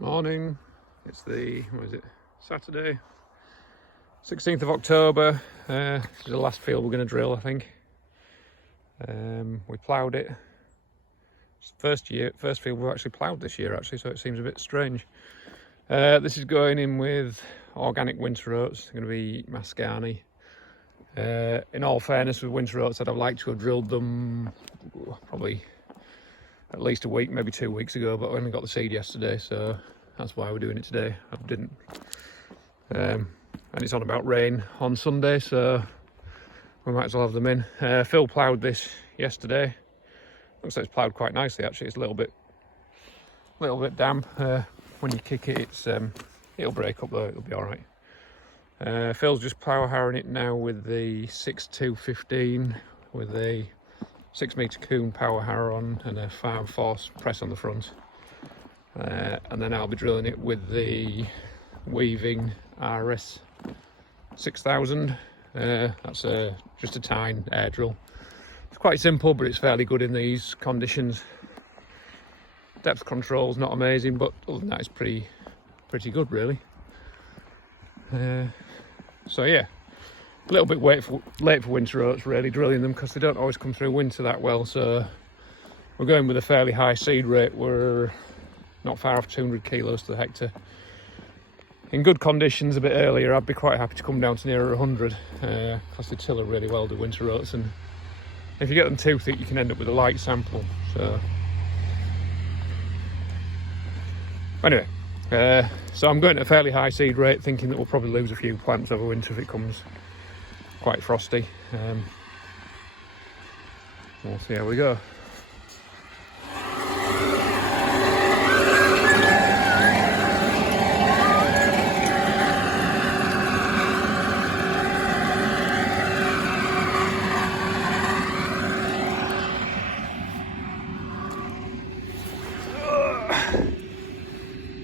Morning. It's the, what is it, Saturday, 16th of October. This is the last field we're going to drill, I think. We ploughed it. It's the first field we've actually ploughed this year, actually, so it seems a bit strange. This is going in with organic winter oats. They're going to be Mascani. In all fairness, with winter oats, I'd have liked to have drilled them probably at least a week, maybe 2 weeks ago, but I only got the seed yesterday, so that's why we're doing it today. I didn't. And it's on about rain on Sunday, so we might as well have them in. Phil ploughed this yesterday. Looks like it's ploughed quite nicely, actually. It's a little bit damp. When you kick it, it'll break up though, it'll be all right. Phil's just plough harrowing it now with the 6215 with a 6 metre Kuhn power harrow on and a farm force press on the front. And then I'll be drilling it with the Weaving RS6000. That's just a tine air drill. It's quite simple, but it's fairly good in these conditions. Depth control's not amazing, but other than that, it's pretty good, really. So yeah, a little bit late for winter oats, really, drilling them because they don't always come through winter that well. So we're going with a fairly high seed rate. We're not far off 200 kilos to the hectare. In good conditions a bit earlier, I'd be quite happy to come down to nearer 100 because they tiller really well, the winter oats, and if you get them too thick, you can end up with a light sample. So anyway, so I'm going at a fairly high seed rate, thinking that we'll probably lose a few plants over winter if it comes quite frosty. We'll see how we go.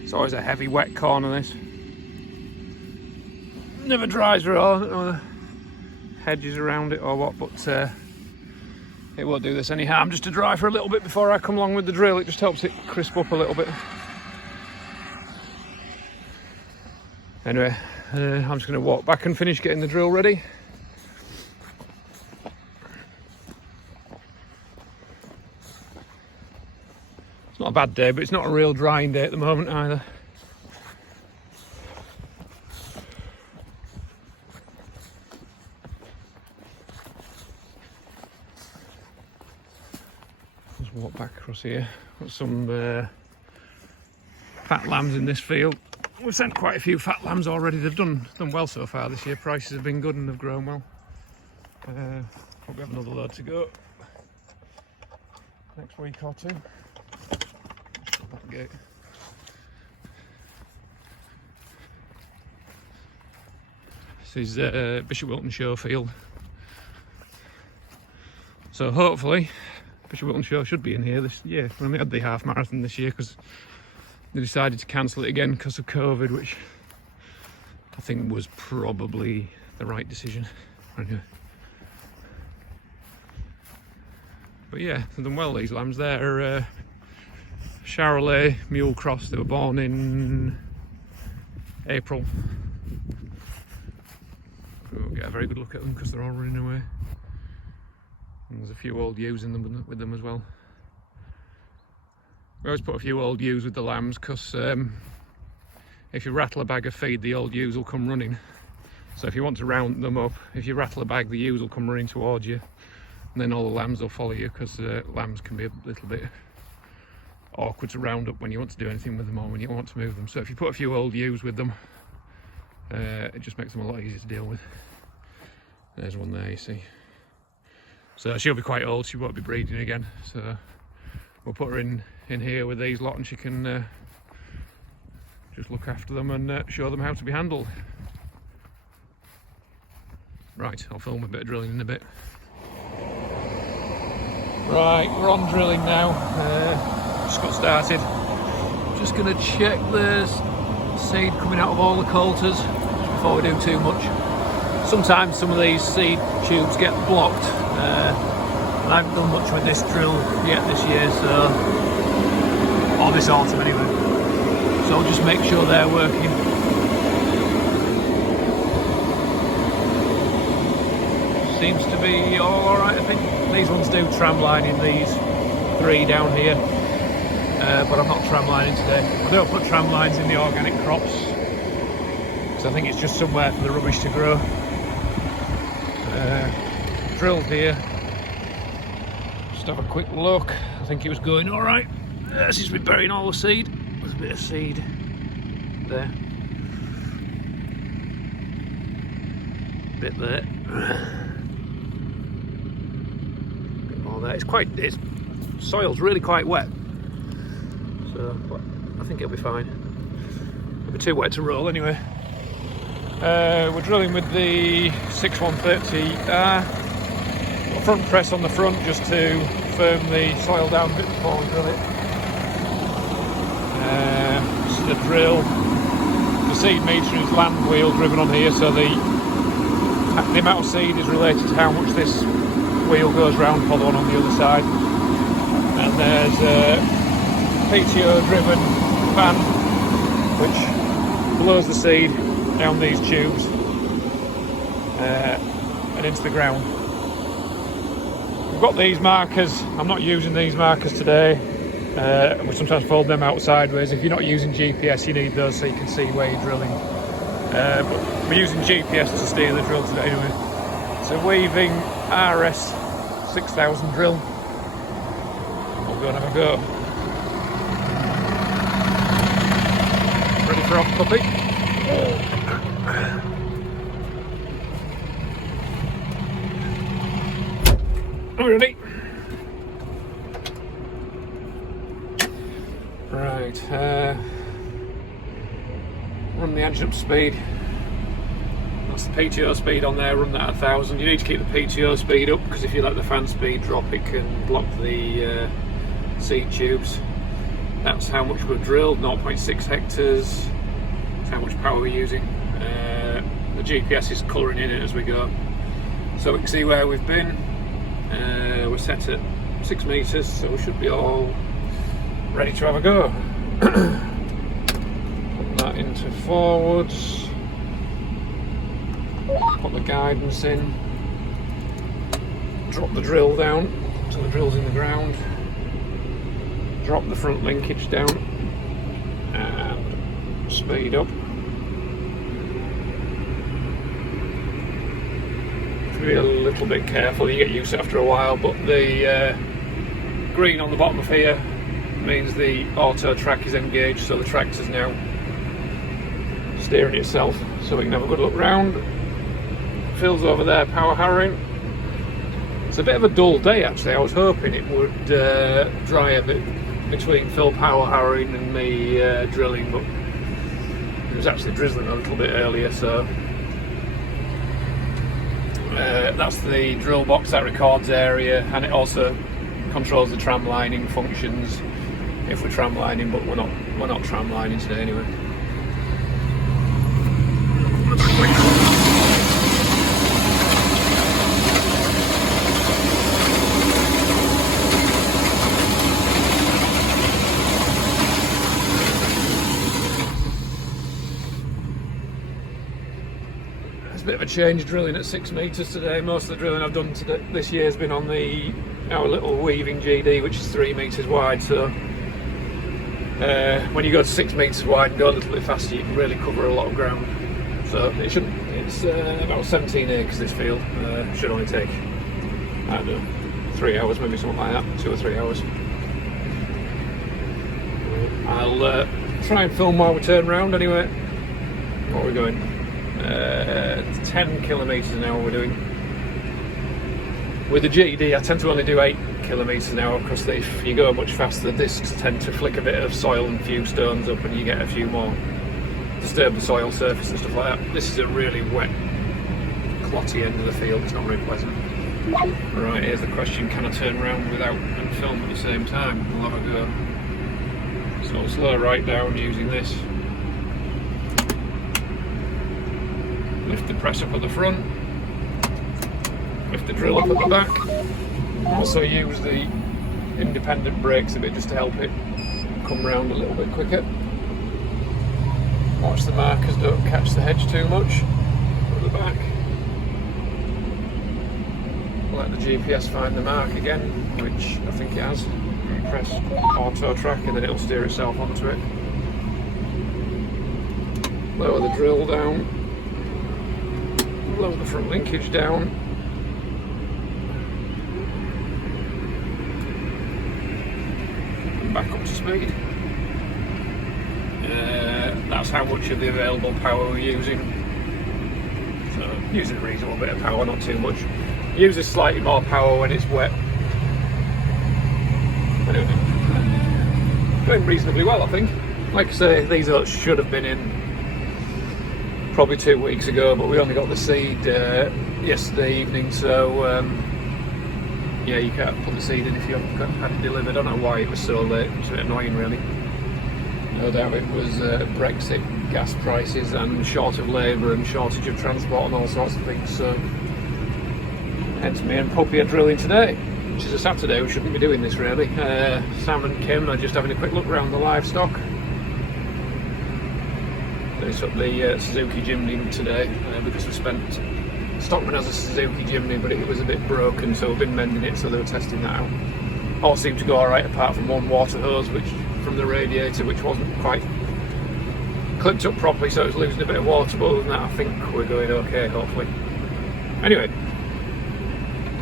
It's always a heavy wet corner, this. Never dries at all. I don't know the hedges around it or what, but it won't do this any harm just to dry for a little bit before I come along with the drill. It just helps it crisp up a little bit. Anyway, I'm just going to walk back and finish getting the drill ready. It's not a bad day, but it's not a real drying day at the moment either. Let's walk back across here. Got some fat lambs in this field. We've sent quite a few fat lambs already. They've done well so far this year. Prices have been good and they've grown well. Probably have another load to go next week or two. That gate. This is Bishop Wilton Show field. So hopefully Bishop Wilton Show should be in here this year. We only had the half marathon this year because they decided to cancel it again because of COVID, which I think was probably the right decision. Anyway. But yeah, they've done well, these lambs. They're Charolais mule cross. They were born in April. We'll get a very good look at them because they're all running away. And there's a few old ewes in them with them as well. We always put a few old ewes with the lambs because if you rattle a bag of feed, the old ewes will come running. So if you want to round them up, if you rattle a bag, the ewes will come running towards you, and then all the lambs will follow you because lambs can be a little bit awkward to round up when you want to do anything with them or when you want to move them. So if you put a few old ewes with them, it just makes them a lot easier to deal with. There's one there, you see. So she'll be quite old, she won't be breeding again. So we'll put her in here with these lot and she can just look after them and show them how to be handled. Right, I'll film a bit of drilling in a bit. Right, we're on drilling now. Just got started. Just going to check there's seed coming out of all the coulters before we do too much. Sometimes some of these seed tubes get blocked. And I haven't done much with this drill yet this year, so, or this autumn anyway. So I'll just make sure they're working. Seems to be all alright, I think. These ones do tram lining, these 3 down here, but I'm not tram lining today. I don't put tram lines in the organic crops because I think it's just somewhere for the rubbish to grow. Drilled here, just have a quick look. I think it was going alright. Seems to be burying all the seed. There's a bit of seed there, bit there. It's soil's really quite wet, so I think it'll be fine. It'll be too wet to roll anyway. We're drilling with the 6130R. Front press on the front just to firm the soil down a bit before we drill it. This is the drill. The seed meter is land wheel driven on here, so the amount of seed is related to how much this wheel goes round for the one on the other side. And there's a PTO driven fan which blows the seed down these tubes and into the ground. We've got these markers. I'm not using these markers today. We sometimes fold them out sideways. If you're not using GPS, you need those so you can see where you're drilling. But we're using GPS to steer the drill today anyway. It's a Weaving RS6000 drill. We'll go and have a go. Ready for off puppy? I'm ready. Right, run the engine up to speed. That's the PTO speed on there, run that at 1000. You need to keep the PTO speed up because if you let the fan speed drop, it can block the seed tubes. That's how much we've drilled, 0.6 hectares. That's how much power we're using. The GPS is colouring in it as we go, so we can see where we've been. We're set at 6 metres, so we should be all ready to have a go. Put that into forwards. Put the guidance in. Drop the drill down so the drill's in the ground. Drop the front linkage down and speed up. Be a little bit careful, you get used to it after a while, but the green on the bottom of here means the auto track is engaged, so the tractor's now steering itself, so we can have a good look round. Phil's over there power harrowing. It's a bit of a dull day actually. I was hoping it would dry a bit between Phil power harrowing and me drilling, but it was actually drizzling a little bit earlier, so that's the drill box that records area, and it also controls the tram lining functions if we're tram lining, but we're not tram lining today anyway. Bit of a change drilling at 6 metres today. Most of the drilling I've done today, this year has been on our little Weaving GD, which is 3 metres wide, so when you go to 6 metres wide and go a little bit faster, you can really cover a lot of ground. So it's about 17 acres this field. Should only take, I don't know, 3 hours, maybe something like that, 2 or 3 hours. I'll try and film while we turn round anyway. What are we going? 10 kilometres an hour we're doing. With the GD I tend to only do 8 kilometres an hour because if you go much faster, the discs tend to flick a bit of soil and a few stones up and you get a few more, disturb the soil surface and stuff like that. This is a really wet, clotty end of the field, it's not very pleasant. Right, here's the question, can I turn around without and film at the same time? We'll have a go. So I'll slow right down using this. Lift the press up at the front, lift the drill up at the back. Also use the independent brakes a bit just to help it come round a little bit quicker. Watch the markers don't catch the hedge too much at the back. Let the GPS find the mark again, which I think it has. Press auto track and then it'll steer itself onto it. Lower the drill down. Lower the front linkage down. And back up to speed. That's how much of the available power we're using. So using a reasonable bit of power, not too much. Uses slightly more power when it's wet. Anyway, going reasonably well, I think. Like I say, these oats should have been in probably 2 weeks ago, but we only got the seed yesterday evening, so yeah, you can't put the seed in if you haven't had it delivered. I don't know why it was so late. It's a bit annoying, really. No doubt it was Brexit, gas prices, and short of labour and shortage of transport and all sorts of things. So, hence me and Puppy are drilling today, which is a Saturday. We shouldn't be doing this really. Sam and Kim are just having a quick look around the livestock. Finished up the Suzuki Jimny today because we spent. Stockman has a Suzuki Jimny, but it was a bit broken, so we've been mending it. So they were testing that out. All seemed to go all right, apart from one water hose, which from the radiator, which wasn't quite clipped up properly, so it was losing a bit of water. But other than that, I think we're going okay. Hopefully. Anyway,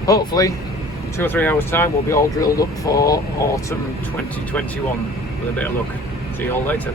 hopefully, 2 or 3 hours time, we'll be all drilled up for autumn 2021 with a bit of luck. See you all later.